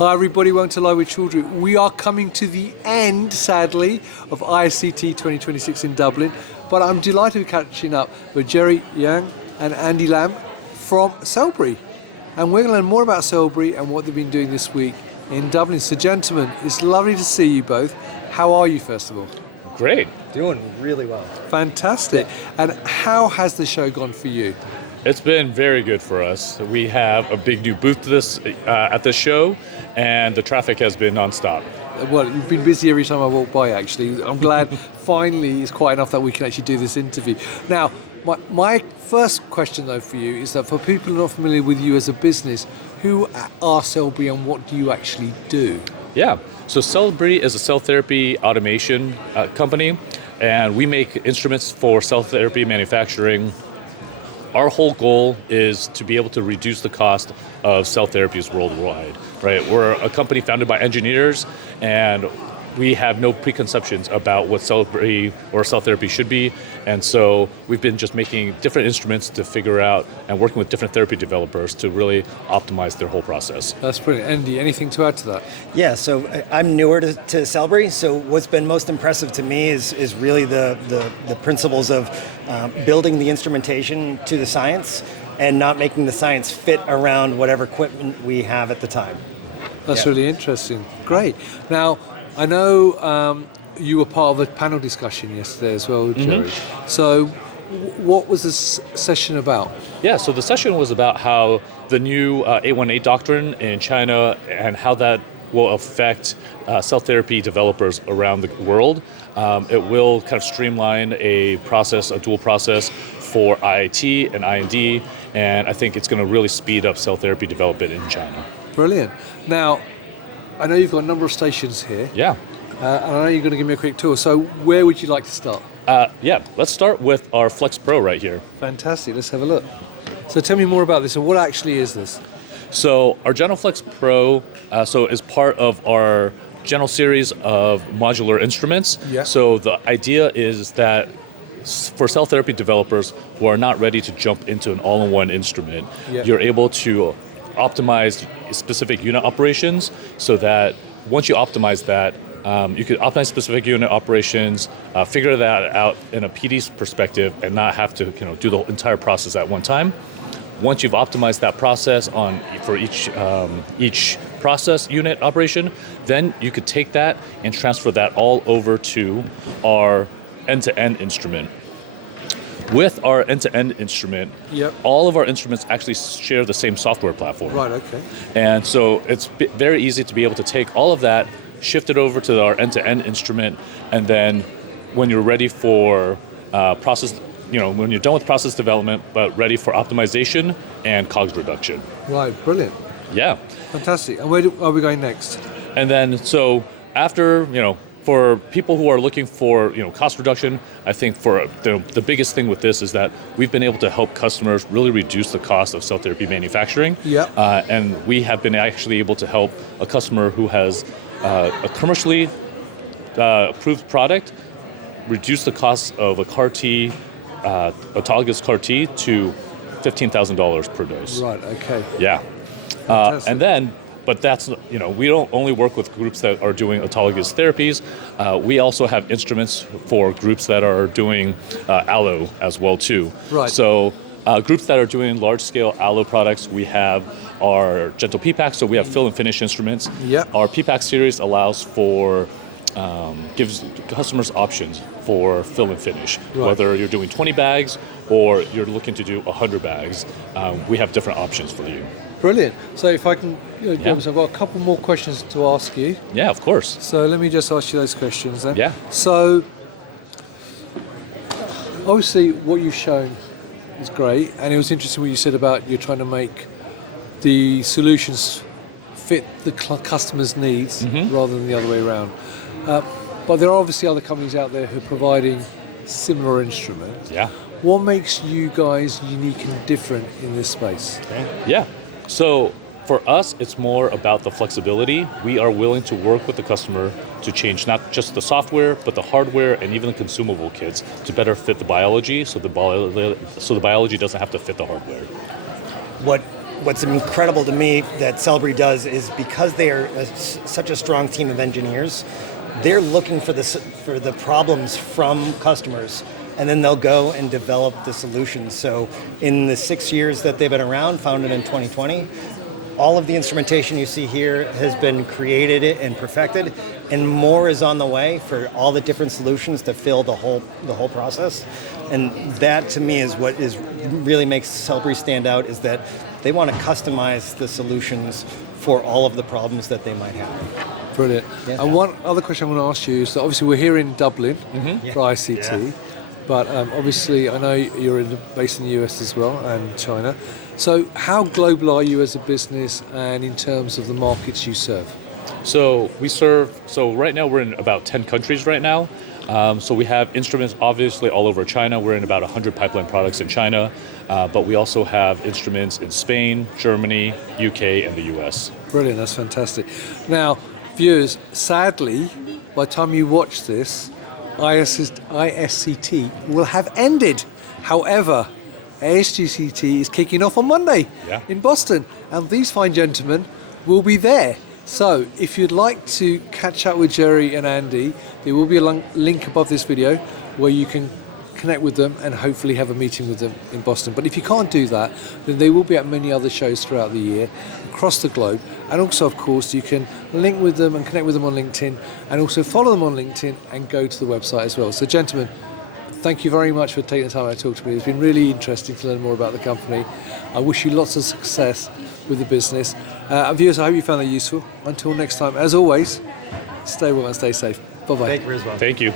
Hi everybody, welcome to Live with Children. We are coming to the end, sadly, of ISCT 2026 in Dublin, but I'm delighted to be catching up with Jerry Yang and Andy Lamb from CellBri. And we're going to learn more about CellBri and what they've been doing this week in Dublin. So gentlemen, it's lovely to see you both. How are you, first of all? Great. Doing really well. Fantastic. And how has the show gone for you? It's been very good for us. We have a big new booth at this show, and the traffic has been nonstop. Well, you've been busy every time I walk by, actually. I'm glad finally it's quite enough that we can actually do this interview. Now, my first question, though, for you is that for people who are not familiar with you as a business, who are CellBri and what do you actually do? Yeah, so CellBri is a cell therapy automation company, and we make instruments for cell therapy manufacturing. Our whole goal is to be able to reduce the cost of cell therapies worldwide, right? We're a company founded by engineers, and we have no preconceptions about what CellBri or cell therapy should be. And so we've been just making different instruments to figure out and working with different therapy developers to really optimize their whole process. That's brilliant. Andy, anything to add to that? Yeah, so I'm newer to CellBri, so what's been most impressive to me is really the principles of building the instrumentation to the science and not making the science fit around whatever equipment we have at the time. That's really interesting. Great. Now, I know you were part of a panel discussion yesterday as well, Jerry. Mm-hmm. So what was this session about? Yeah, so the session was about how the new 818 doctrine in China and how that will affect cell therapy developers around the world. It will kind of streamline a dual process for IIT and IND, and I think it's going to really speed up cell therapy development in China. Brilliant. Now, I know you've got a number of stations here. Yeah. And I know you're going to give me a quick tour. So where would you like to start? Yeah, let's start with our Flex Pro right here. Fantastic. Let's have a look. So tell me more about this. And what actually is this? So our GenOFlex Pro is part of our General series of modular instruments. Yeah. So the idea is that for cell therapy developers who are not ready to jump into an all-in-one instrument, you're able to optimize specific unit operations so that once you optimize that, you could optimize specific unit operations, figure that out in a PD's perspective and not have to do the entire process at one time. Once you've optimized that process for each process unit operation, then you could take that and transfer that all over to our end-to-end instrument. With our end-to-end instrument, all of our instruments actually share the same software platform. Right, okay. And so it's very easy to be able to take all of that, shift it over to our end-to-end instrument, and then when you're ready for when you're done with process development, but ready for optimization and COGS reduction. Right, brilliant. Yeah. Fantastic. And where are we going next? And then, so after, for people who are looking for cost reduction, I think for the biggest thing with this is that we've been able to help customers really reduce the cost of cell therapy manufacturing. Yeah. And we have been actually able to help a customer who has a commercially approved product reduce the cost of a CAR T, autologous CAR T, to $15,000 per dose. Right. Okay. Yeah. But that's, we don't only work with groups that are doing autologous therapies. We also have instruments for groups that are doing allo as well too. Right. So groups that are doing large-scale allo products, we have our gentle PPAC, so we have fill and finish instruments. Yep. Our PPAC series allows for, gives customers options for fill and finish. Right. Whether you're doing 20 bags or you're looking to do 100 bags, we have different options for you. Brilliant. So if I can, I've got a couple more questions to ask you. Yeah, of course. So let me just ask you those questions then. Yeah. So obviously what you've shown is great, and it was interesting what you said about you're trying to make the solutions fit the customer's needs rather than the other way around. But there are obviously other companies out there who are providing similar instruments. Yeah. What makes you guys unique and different in this space? Yeah. So for us, it's more about the flexibility. We are willing to work with the customer to change not just the software, but the hardware and even the consumable kits to better fit the biology, so the biology doesn't have to fit the hardware. what's incredible to me that CellBri does is because they are such a strong team of engineers, they're looking for the problems from customers, and then they'll go and develop the solutions. So in the 6 years that they've been around, founded in 2020, all of the instrumentation you see here has been created and perfected, and more is on the way for all the different solutions to fill the whole process. And that, to me, is what really makes CellBri stand out, is that they want to customize the solutions for all of the problems that they might have. Brilliant. Yeah. And one other question I want to ask you is that obviously we're here in Dublin for ISCT, but obviously I know you're based in the US as well and China. So how global are you as a business and in terms of the markets you serve? So right now we're in about 10 countries right now. So we have instruments obviously all over China. We're in about 100 pipeline products in China, but we also have instruments in Spain, Germany, UK, and the US. Brilliant, that's fantastic. Now, viewers, sadly, by the time you watch this, ISCT will have ended. However, ASGCT is kicking off on Monday in Boston, and these fine gentlemen will be there. So if you'd like to catch up with Jerry and Andy, there will be a link above this video where you can connect with them and hopefully have a meeting with them in Boston. But if you can't do that, then they will be at many other shows throughout the year across the globe. And also, of course, you can link with them and connect with them on LinkedIn, and also follow them on LinkedIn and go to the website as well. So gentlemen, thank you very much for taking the time out to talk to me. It's been really interesting to learn more about the company. I wish you lots of success with the business. Viewers, I hope you found that useful. Until next time, as always, stay well and stay safe. Bye-bye. Thank you, Rizwan. Thank you.